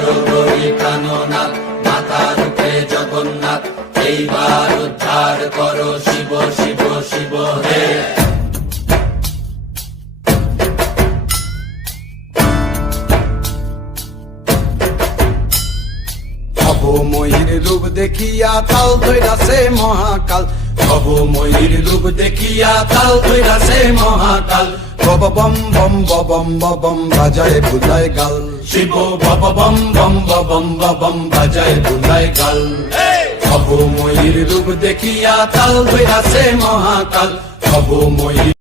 সর্বোপরি প্রাণনাথ মাতা রূপে জগন্নাথ, এইবার উদ্ধার করো শিব শিব শিব, হে। মহির রূপ দেখিয়া তাল ধৈরাছে মহাকাল ময়ূর রূপ দেখিয়া তাল ধৈরাছে মহাকাল। বব বম বম বম বম বাজায় বুঝায় গাল। শিব বব বম বম বম বম বাজায় বুঝায় গাল। ভব ময়ূর রূপ দেখিয়া তাল ধৈরাছে মহাকাল। ভব ময়ূর